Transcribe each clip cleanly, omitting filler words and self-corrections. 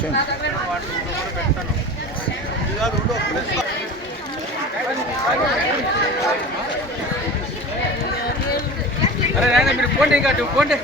अरे మీరు పోండి ఇంకా పోండి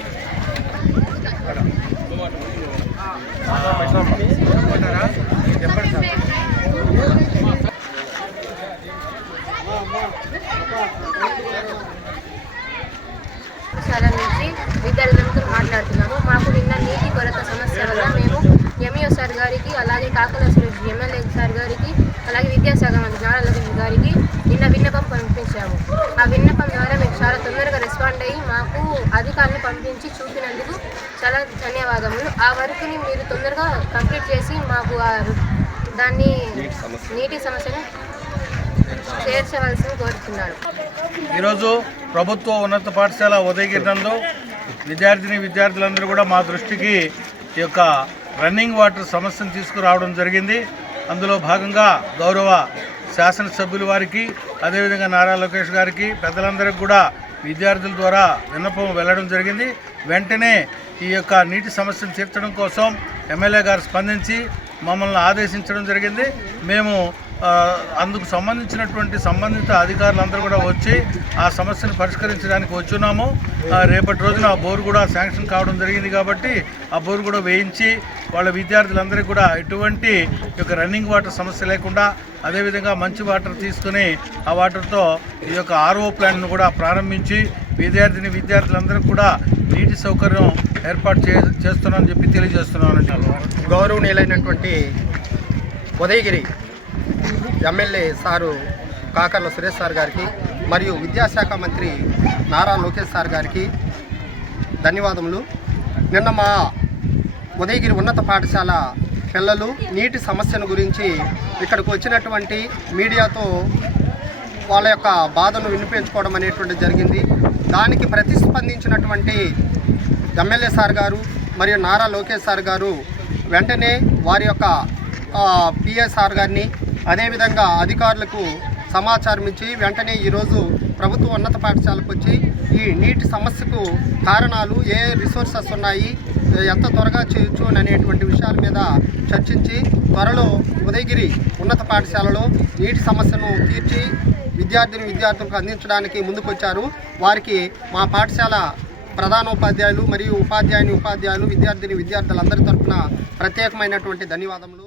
చాలా నుంచి విద్యార్థులతో మాట్లాడుతున్నాము. మాకు నిన్న నీటి కొరత సమస్య వల్ల మేము ఎంఈఓ సార్ గారికి, అలాగే కాకల సురేష్ ఎమ్మెల్యే సార్ గారికి, అలాగే విద్యాశాఖ మంత్రి నారా లోకేష్ గారికి నిన్న విన్నపం పంపించాము. ఆ విన్నపం ద్వారా మేము చాలా తొందరగా రెస్పాండ్ అయ్యి మాకు అధికారులు పంపించి చూపినందుకు చాలా ధన్యవాదములు. ఆ వర్క్ని మీరు తొందరగా కంప్లీట్ చేసి మాకు దాన్ని నీటి సమస్యను చేర్చవలసింది కోరుతున్నాను. ఈరోజు ప్రభుత్వ ఉన్నత పాఠశాల ఉదయగిరి నందు విద్యార్థులందరూ కూడా మా దృష్టికి ఈ యొక్క రన్నింగ్ వాటర్ సమస్యను తీసుకురావడం జరిగింది. అందులో భాగంగా గౌరవ శాసనసభ్యుల వారికి, అదేవిధంగా నారా లోకేష్ గారికి, పెద్దలందరికీ కూడా విద్యార్థుల ద్వారా విన్నపం వెళ్ళడం జరిగింది. వెంటనే ఈ యొక్క నీటి సమస్యను తీర్చడం కోసం ఎమ్మెల్యే గారు స్పందించి మమ్మల్ని ఆదేశించడం జరిగింది. మేము అందుకు సంబంధిత అధికారులందరూ కూడా వచ్చి ఆ సమస్యను పరిష్కరించడానికి వచ్చున్నాము. రేపటి రోజున ఆ బోరు కూడా శాంక్షన్ కావడం జరిగింది కాబట్టి ఆ బోరు కూడా వేయించి వాళ్ళ విద్యార్థులందరికీ కూడా ఎటువంటి యొక్క రన్నింగ్ వాటర్ సమస్య లేకుండా, అదేవిధంగా మంచి వాటర్ తీసుకుని ఆ వాటర్తో ఈ యొక్క ఆర్ఓ ప్లాంట్ను కూడా ప్రారంభించి విద్యార్థులందరికీ కూడా నీటి సౌకర్యం ఏర్పాటు చేస్తున్నామని చెప్పి తెలియజేస్తున్నాను. గౌరవనీయులైనటువంటి Udayagiri MLA sir Kakarla Suresh sir గారికి మరియు విద్యాశాఖ మంత్రి నారా లోకేష్ సార్ గారికి ధన్యవాదములు. నిన్న మా ఉదయగిరి ఉన్నత పాఠశాల పిల్లలు నీటి సమస్యను గురించి ఇక్కడికి వచ్చినటువంటి మీడియాతో వాళ్ళ యొక్క బాధను వినిపించుకోవడం అనేటువంటిది జరిగింది. దానికి ప్రతిస్పందించినటువంటి ఎమ్మెల్యే సార్ గారు మరియు నారా లోకేష్ సార్ గారు వెంటనే వారి యొక్క పిఏ సార్ గారిని, అదేవిధంగా అధికారులకు సమాచారం ఇచ్చి వెంటనే ఈరోజు ప్రభుత్వ ఉన్నత పాఠశాలకు వచ్చి ఈ నీటి సమస్యకు కారణాలు, ఏ రిసోర్సెస్ ఉన్నాయి, ఎంత త్వరగా చేయొచ్చు అనేటువంటి విషయాల మీద చర్చించి త్వరలో ఉదయగిరి ఉన్నత పాఠశాలలో నీటి సమస్యను తీర్చి విద్యార్థులకు అందించడానికి ముందుకొచ్చారు. వారికి మా పాఠశాల ప్రధానోపాధ్యాయులు మరియు ఉపాధ్యాయులు విద్యార్థులందరి తరఫున ప్రత్యేకమైనటువంటి ధన్యవాదములు.